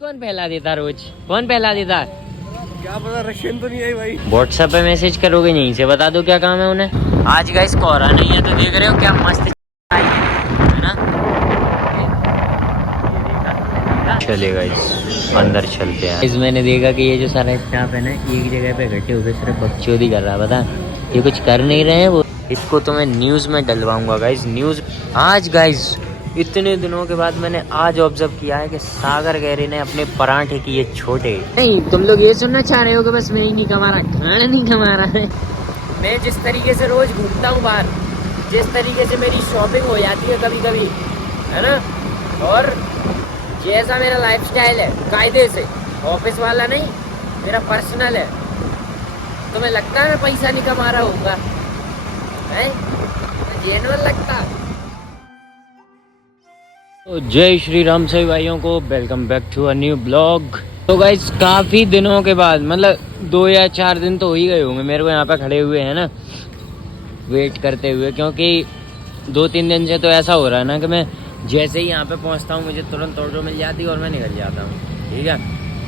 कौन फैला देता रोज? कौन फैला देता? क्या पता, रशियन तो नहीं आई भाई। व्हाट्सएप पे मैसेज करोगे, यहीं से बता दो क्या काम है उन्हें। आज गाइस कोहरा नहीं है तो देख रहे हो क्या मस्त आई है ना। चले गाइस अंदर चलते हैं। इस मैंने देखा कि ये जो सारा स्टाफ है ना एक जगह पे इकट्ठे होकर सिर्फ बकचोदी कर रहा है। बता ये कुछ कर नहीं रहे हैं वो। इसको तो मैं न्यूज़ में डलवाऊंगा गाइस, न्यूज़। आज गाइस इतने दिनों के बाद मैंने आज ऑब्जर्व किया है कि सागर गहरे ने अपने पराठे किए छोटे। नहीं तुम लोग ये सुनना चाह रहे हो कि बस मैं ही नहीं कमा रहा, खाना नहीं कमा रहा है। मैं जिस तरीके से रोज घूमता हूँ बाहर, जिस तरीके से मेरी शॉपिंग हो जाती है कभी कभी, है ना, और जैसा मेरा लाइफस्टाइल है कायदे से, ऑफिस वाला नहीं, मेरा पर्सनल है, तो मैं लगता है मैं पैसा नहीं कमा रहा होगा, जेन्युइन लगता। तो जय श्री राम सभी भाइयों को, welcome back to a new blog. तो गाइस काफ़ी दिनों के बाद, मतलब 2 या 4 दिन तो हो ही गए होंगे मेरे को यहाँ पे खड़े हुए हैं ना, वेट करते हुए, क्योंकि 2-3 दिन से तो ऐसा हो रहा है ना कि मैं जैसे ही यहाँ पे पहुँचता हूँ मुझे तुरंत ऑटो मिल जाती है और मैं निकल जाता हूँ, ठीक है।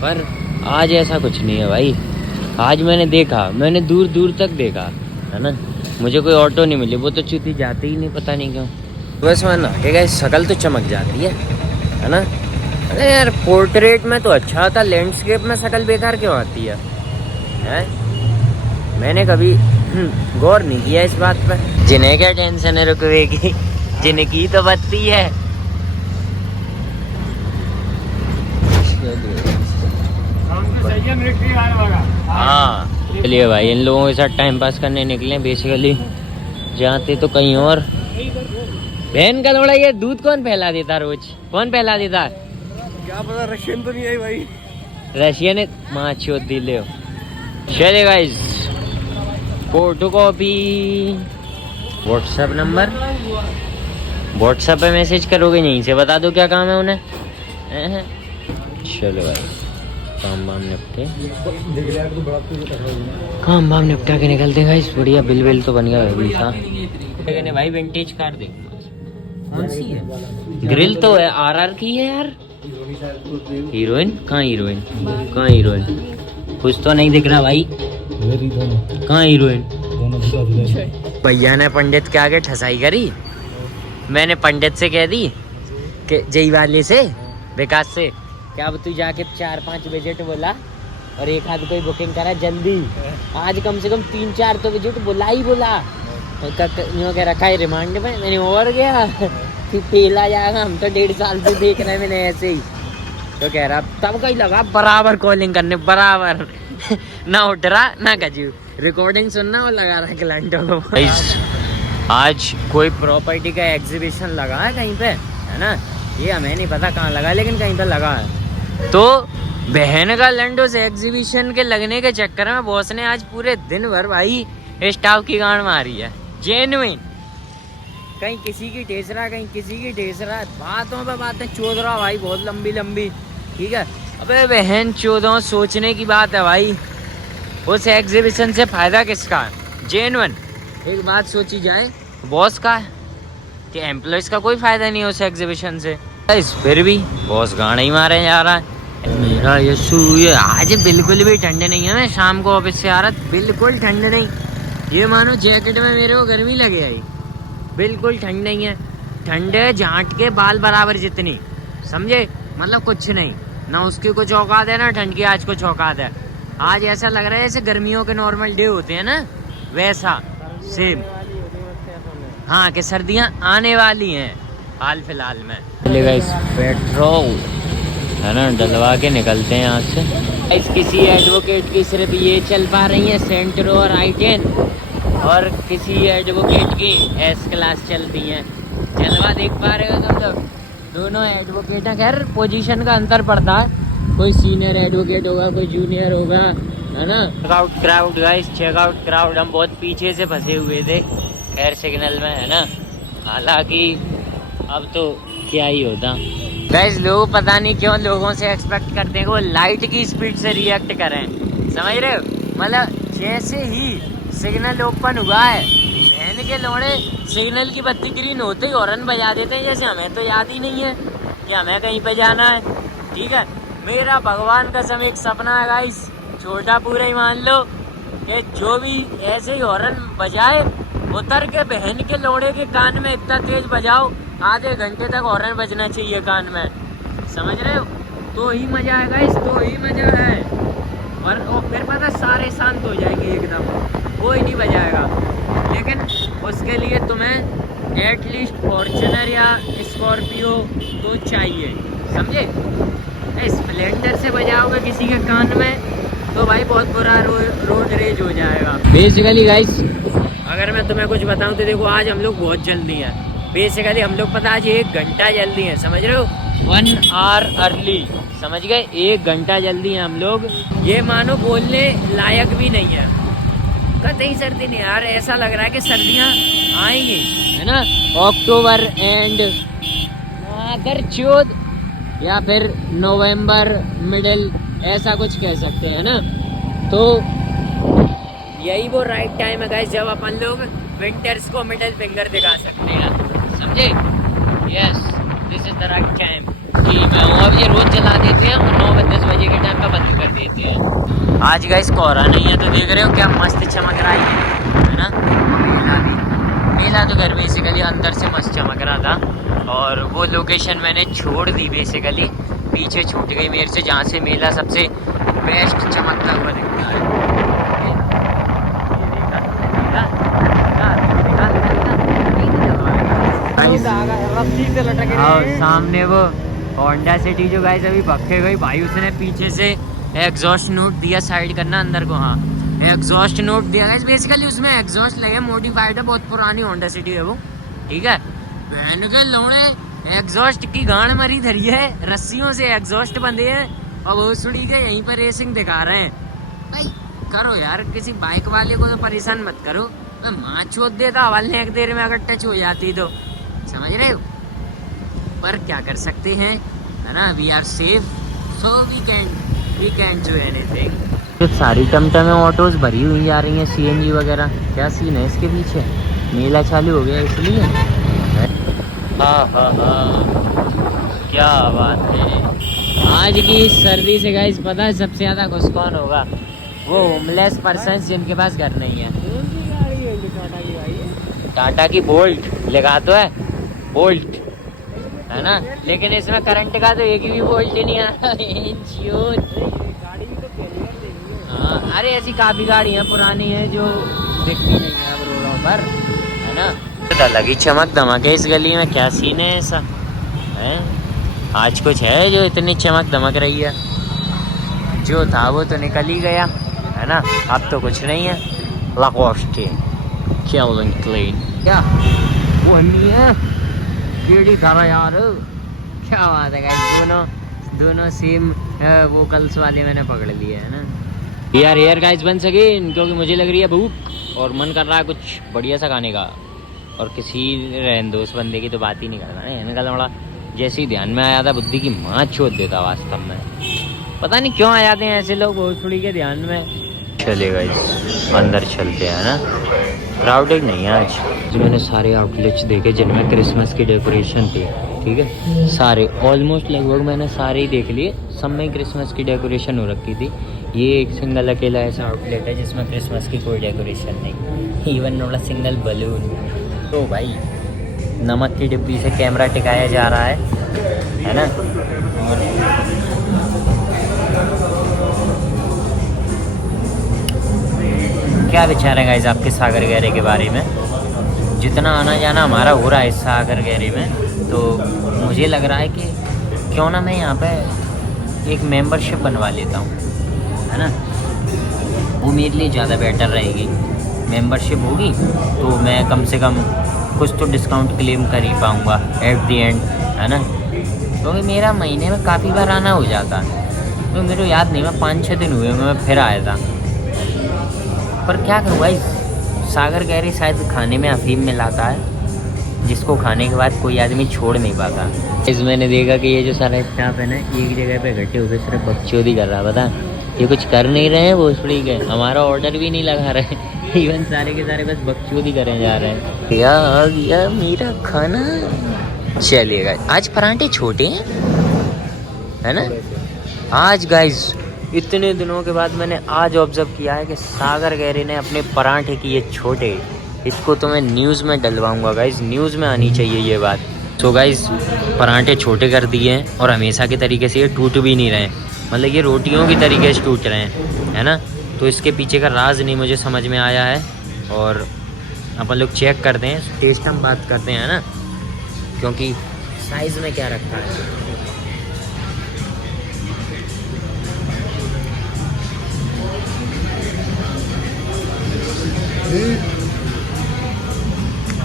पर आज ऐसा कुछ नहीं है भाई। आज मैंने देखा, मैंने दूर दूर तक देखा, है ना, मुझे कोई ऑटो नहीं मिली। वो तो चुती जाती ही नहीं, पता नहीं क्यों। बस मैं नहा के शक्ल तो चमक जाती है ना। अरे यार पोर्ट्रेट में तो अच्छा था, लैंडस्केप में शक्ल बेकार क्यों आती है? मैंने कभी गौर नहीं किया इस बात पर। जिन्हें क्या टेंशन है रुकवे की, जिनकी तो बत्ती है। हाँ चलिए भाई, इन लोगों के साथ टाइम पास करने निकले बेसिकली, जाते तो कहीं और। बहन का थोड़ा ये दूध कौन फैला देता रोज? कौन फैला देता? क्या पता, रशियन तो नहीं आई भाई। रशियन है माँ चोद दिले हो। चले guys photo copy, WhatsApp number, WhatsApp पे मैसेज करोगे, यहीं से बता दो क्या काम है उन्हें। चलो भाई काम वाम निपटे, काम वाम निपटा के निकलते गाइस। बढ़िया बिल बिल तो बन गया भाई। भाई विंटेज कार देख लो, कौन सी है? ग्रिल तो है आरआर की है यार। हीरोइन कहाँ? हीरोइन कहाँ? हीरोइन कुछ तो नहीं दिख रहा भाई, कहाँ हीरोइन? भैया ने पंडित के आगे ठसाई करी। मैंने पंडित से कह दी कि जय वाले से, विकास से, क्या अब तू जाके 4-5 विजिट बोला और एक आध कोई बुकिंग करा जल्दी। आज कम से कम 3-4 तो विजिट बोला ही बोला। कह रखा है रिमांड में, मैंने और गया कि पेला जाएगा, हम तो 1.5 साल से देख रहे हैं मैंने ऐसे ही। तो कह रहा तब कहीं लगा बराबर कॉलिंग करने, बराबर ना उठ रहा ना गजू, रिकॉर्डिंग सुनना और लगा रहा क्लाइंटों को। आज कोई प्रॉपर्टी का एग्जीबिशन लगा है कहीं पे, है ना, ये हमें नहीं पता कहाँ लगा, लेकिन कहीं पे लगा है। तो बहन का लैंड उस एग्जीबिशन के लगने के चक्कर में बॉस ने आज पूरे दिन भर भाई स्टाफ की गांड मारी है, जेन्युइन। कहीं किसी की ठेस रहा, कहीं किसी की ठेस रहा, बातों पे बातें चोद रहा भाई, बहुत लंबी लंबी, ठीक है। अबे बहन चोदों, सोचने की बात है भाई, उस एग्जीबिशन से फायदा किसका है? जेन्युइन एक बात सोची जाए, बॉस का है कि एम्प्लॉयज का कोई फायदा नहीं है उस एग्जीबिशन से। फिर भी बॉस गाना ही मारे जा रहा है। मेरा यशु ये आज बिल्कुल भी ठंड नहीं है। मैं शाम को ऑफिस से आ रहा, बिल्कुल ठंड नहीं। ये मानो जैकेट में मेरे को गर्मी लगे आई, बिल्कुल ठंड नहीं है। ठंड है झांट के बाल बराबर जितनी, समझे, मतलब कुछ नहीं ना, उसकी कुछ औकात है ना ठंड की आज कुछ औकात है। आज ऐसा लग रहा है जैसे गर्मियों के नॉर्मल डे होते हैं ना, वैसा सेम। हाँ कि सर्दियाँ आने वाली हैं हाल फिलहाल में। चलेगा इस पेट्रोल, है ना, डलवा के निकलते हैं यहाँ से। इस किसी एडवोकेट की सिर्फ ये चल पा रही है सेंट्रो और i10, और किसी एडवोकेट की एस क्लास चलती है। जलवा देख पा रहे हो तुम लोग, दोनों एडवोकेट हैं। खैर पोजीशन का अंतर पड़ता है, कोई सीनियर एडवोकेट होगा, कोई जूनियर होगा, है ना। Check out crowd guys, check out crowd. हम बहुत पीछे से फंसे हुए थे खैर सिग्नल में, है ना, हालांकि अब तो क्या ही होता। गाइस लोग पता नहीं क्यों लोगों से एक्सपेक्ट करते हैं कि वो लाइट की स्पीड से रिएक्ट करें, समझ रहे हो? मतलब जैसे ही सिग्नल ओपन हुआ है, बहन के लोड़े सिग्नल की बत्ती ग्रीन होते ही हॉर्न बजा देते हैं, जैसे हमें तो याद ही नहीं है कि हमें कहीं पे जाना है, ठीक है। मेरा भगवान कसम एक सपना है गाइस, छोटा पूरा ही मान लो, कि जो भी ऐसे ही हॉर्न बजाए उतर के बहन के लोड़े के कान में इतना तेज बजाओ, आधे घंटे तक हॉर्न बजना चाहिए कान में, समझ रहे हो? तो ही मजा है गाइस, तो ही मजा है। और फिर पता सारे शांत हो जाएंगे एकदम, कोई नहीं बजाएगा। लेकिन उसके लिए तुम्हें एटलीस्ट फॉर्च्यूनर या स्कॉर्पियो तो चाहिए, समझे? स्प्लेंडर से बजाओगे किसी के कान में तो भाई बहुत बुरा रोड रेज हो जाएगा। बेसिकली गाइस अगर मैं तुम्हें कुछ बताऊं तो देखो, आज हम लोग बहुत जल्दी हैं। बेसिकली हम लोग पता आज 1 घंटा जल्दी हैं, समझ रहे हो? 1 आवर अर्ली, समझ गए? 1 घंटा जल्दी हैं हम लोग। ये मानो बोलने लायक भी नहीं है, कतई सर्दी नहीं यार, ऐसा लग रहा है कि सर्दियाँ आएंगी, है ना? अक्टूबर एंड अगर चौथ या फिर नवंबर मिडिल, ऐसा कुछ कह सकते हैं ना। तो यही वो राइट टाइम है गाइस जब अपन लोग विंटर्स को मिडिल फिंगर दिखा सकते हैं, समझे? Yes, this is the right time. कि मैं अब ये रोज चला देते हैं और 9-10 बजे के टाइम पे बंद कर देते हैं। आज गाइस कोहरा नहीं है, तो देख रहे हो क्या मस्त चमक रहा है ना? मेला तो घर बेसिकली अंदर से मस्त चमक रहा था, और वो लोकेशन मैंने छोड़ दी, बेसिकली पीछे छूट गई मेरे से, जहाँ से मेला सबसे बेस्ट चमकता हुआ दिखता है। और सामने वो होंडा सिटी जो गाइस अभी भक्के गई भाई, उसने पीछे से एग्जॉस्ट नोट दिया साइड करना अंदर को। हाँ, एग्जॉस्ट नोट दिया गाइस, बेसिकली उसमें एग्जॉस्ट लगे, मॉडिफाइड है, बहुत पुरानी होंडा सिटी है वो, ठीक है? बहन के लोड़े एग्जॉस्ट की गांड मरी धरी है, रस्सियों से एग्जॉस्ट बंधे हैं, और वो सुड़ी के यहीं पर रेसिंग दिखा रहे हैं। भाई करो यार, किसी बाइक वाले को तो परेशान मत करो। मैं माँ चोद देता हवालने एक देर में अगर टच हो जाती तो, समझ रहे हो? पर क्या कर सकते हैं, है ना? We are safe, so we can do anything. तो सारी टमटमें ऑटोज भरी हुई जा रही हैं, सीएनजी वगैरह। क्या सीन है इसके पीछे? मेला चालू हो गया इसलिए? हाँ हाँ हाँ, क्या बात है। आज की सर्दी से गाइस पता है सबसे ज्यादा खुश कौन होगा? वो होमलेस पर्सन जिनके पास घर नहीं है। टाटा की बोल्ट लगा तो है, बोल्ट है ना, लेकिन इसमें करंट का तो एक भी बोल्ट नहीं आ रहा। हाँ, अरे ऐसी काफी गाड़ियाँ पुरानी है जो दिखती नहीं है अब रोडों पर, है ना? लगी चमक दमक है इस गली में, क्या सीन है ऐसा है? आज कुछ है जो इतनी चमक दमक रही है? जो था वो तो निकल ही गया, है ना? अब तो कुछ नहीं है। लाकोस्टे कैल्विन क्लेन, क्या वो नहीं है? गेड़ी था यार, क्या बात है गाइस, दोनों सेम वोकल्स वाले मैंने पकड़ लिए, है ना? यार हेयर गाइस बन सके, क्योंकि मुझे लग रही है भूख और मन कर रहा है कुछ बढ़िया सा खाने का। और किसी रहन दोस्त बंदे की तो बात ही नहीं करना है, इनका लमड़ा जैसे ही ध्यान में आया था बुद्धि की माँ छोड़ देता वास्तव में। पता नहीं क्यों आ जाते हैं ऐसे लोग भोजपुरी के ध्यान में। चलेगा इस अंदर चलते हैं ना, क्राउडेड नहीं है आज। मैंने सारे आउटलेट्स देखे जिनमें क्रिसमस की डेकोरेशन थी, ठीक है? सारे ऑलमोस्ट लगभग मैंने सारे ही देख लिए, सब में क्रिसमस की डेकोरेशन हो रखी थी। ये एक सिंगल अकेला ऐसा आउटलेट है जिसमें क्रिसमस की कोई डेकोरेशन नहीं, even not a single balloon. तो भाई नमक की डिब्बी से कैमरा टिकाया जा रहा है ना? और क्या विचार है गाइस आपके सागर गहरे के बारे में? जितना आना जाना हमारा हो रहा है इस सागर गहरे में, तो मुझे लग रहा है कि क्यों ना मैं यहाँ पे एक मेंबरशिप बनवा लेता हूँ, है ना? वो मेरे लिए ज़्यादा बेटर रहेगी। मेंबरशिप होगी तो मैं कम से कम कुछ तो डिस्काउंट क्लेम कर ही पाऊँगा एट दी एंड, है ना? क्योंकि मेरा महीने में काफ़ी बार आना हो जाता है, तो मेरे को याद नहीं, मैं 5-6 दिन हुए मैं फिर आया था। पर क्या करूँ भाई, सागर गहरी शायद खाने में अफीम मिलाता है, जिसको खाने के बाद कोई आदमी छोड़ नहीं पाता। इस मैंने देखा कि ये जो सारा स्टाफ है ना, एक जगह पे इकट्ठे होकर सिर्फ बकचोदी कर रहा, पता? ये कुछ कर नहीं रहे हैं भोजपुरी के, हमारा ऑर्डर भी नहीं लगा रहे, इवन सारे के सारे बस बकचोदी करे जा रहे हैं। यार मेरा खाना चलेगा। आज पराठे छोटे हैं, है ना? आज गाइस इतने दिनों के बाद मैंने आज ऑब्जर्व किया है कि सागर गहरे ने अपने पराठे किए छोटे। इसको तो मैं न्यूज़ में डलवाऊंगा गाइस, न्यूज़ में आनी चाहिए ये बात। तो गाइस पराठे छोटे कर दिए हैं और हमेशा के तरीके से ये टूट भी नहीं रहे, मतलब ये रोटियों की तरीके से टूट रहे हैं, है ना। तो इसके पीछे का राज नहीं मुझे समझ में आया है, और अपन लोग चेक करते हैं, टेस्ट हम बात करते हैं ना, क्योंकि साइज़ में क्या रखा है।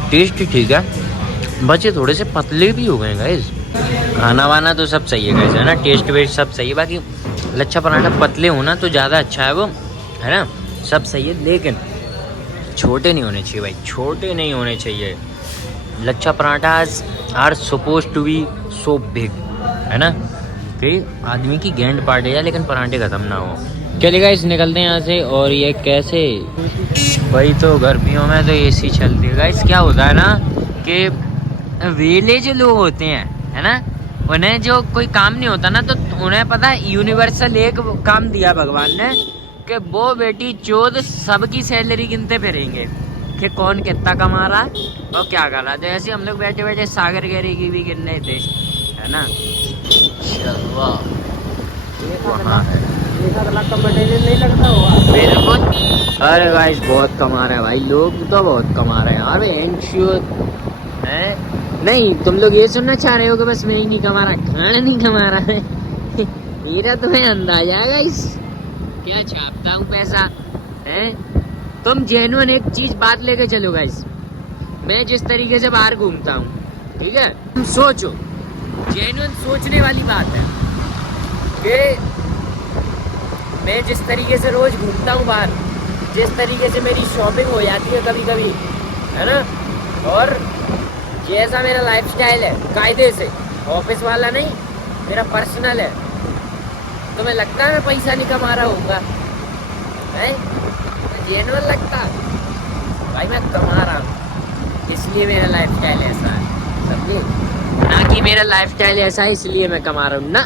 टेस्ट ठीक है, बच्चे थोड़े से पतले भी हो गए गाइस। खाना वाना तो सब सही है गाइस, है ना, टेस्ट वेस्ट सब सही है। बाकी लच्छा पराठा पतले होना तो ज़्यादा अच्छा है वो, है ना, सब सही है, लेकिन छोटे नहीं होने चाहिए भाई, छोटे नहीं होने चाहिए। Laccha paratha are supposed to be so big, है ना, कि आदमी की गेंद पार्ट है लेकिन पराठे ख़त्म ना हो। चलिए गाइस निकलते हैं यहाँ से। और ये कैसे भाई, तो गर्मियों में तो एसी चलती है गाइस। क्या होता है ना कि वेले जो लोग होते हैं, है ना, उन्हें जो कोई काम नहीं होता ना, तो उन्हें पता है यूनिवर्सल एक काम दिया भगवान ने कि वो बेटी चोद सबकी सैलरी गिनते फिरेंगे कि कौन कितना कमा रहा है और क्या कर रहा है। तो ऐसे हम लोग बैठे बैठे सागर गहरे की भी गिन रहे थे, है ना। नहीं लगता होगा बिल्कुल। अरे गाइस बहुत कमा रहे हैं भाई, लोग तो बहुत कमा रहे हैं। अरे एंश्योर है नहीं, तुम लोग ये सुनना चाह रहे हो कि बस मैं ही नहीं कमा रहा, खाना नहीं कमा रहा है मेरा तुम्हें अंदाजा है गाइस, क्या छापता हूँ पैसा है। तुम जेन्युइन एक चीज बात लेके चलो गाइस, मैं जिस तरीके से बाहर घूमता हूँ, ठीक है, तुम सोचो, जेन्युइन सोचने वाली बात है कि मैं जिस तरीके से रोज घूमता हूँ बाहर, जिस तरीके से मेरी शॉपिंग हो जाती है कभी कभी, है ना, और जैसा मेरा लाइफस्टाइल है कायदे से, ऑफिस वाला नहीं, मेरा पर्सनल है, तो मैं लगता है मैं पैसा नहीं कमा रहा होऊंगा, है जेन्युइन लगता भाई मैं कमा रहा हूँ, इसलिए मेरा लाइफस्टाइल ऐसा है, समझे ना, कि मेरा लाइफस्टाइल ऐसा है इसलिए मैं कमा रहा हूँ ना,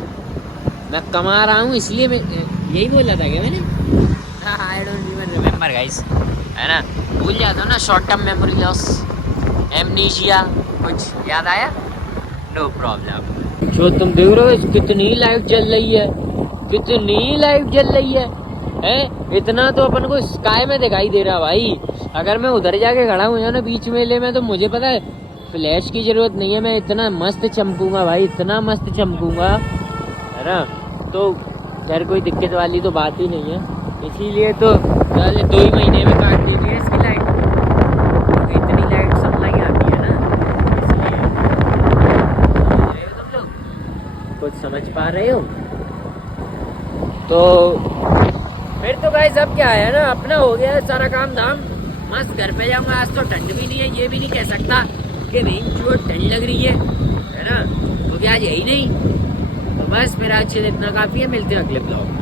मैं कमा रहा हूँ इसलिए मैं, यही बोला था क्या मैंने, I don't even remember guys, है ना, भूल जाता हूँ ना, short term memory loss, amnesia, कुछ याद आया, नो प्रॉब्लम। जो तुम देख रहे हो कितनी लाइट जल रही है, कितनी लाइट जल रही है, इतना तो अपन को स्काई में दिखाई दे रहा भाई। अगर मैं उधर जाके खड़ा हूँ ना बीच मेले में, तो मुझे पता है फ्लैश की जरूरत नहीं है, मैं इतना मस्त चमकूंगा भाई, इतना मस्त चमकूंगा, है ना। तो यार कोई दिक्कत वाली तो बात ही नहीं है, इसीलिए तो चल 2 ही महीने में काट दीजिए इसकी लाइट, तो इतनी लाइट सप्लाई आती है ना, इसलिए तुम लोग कुछ समझ पा रहे हो। तो फिर तो गाइस अब क्या है ना, अपना हो गया है सारा काम धाम, मस्त घर पे जाऊंगा। आज तो ठंड भी नहीं है, ये भी नहीं कह सकता कि नहीं जो ठंड लग रही है ना, तो क्या आज यही नहीं। तो बस फिर आज इतना काफ़ी है, मिलते हैं अगले ब्लॉग।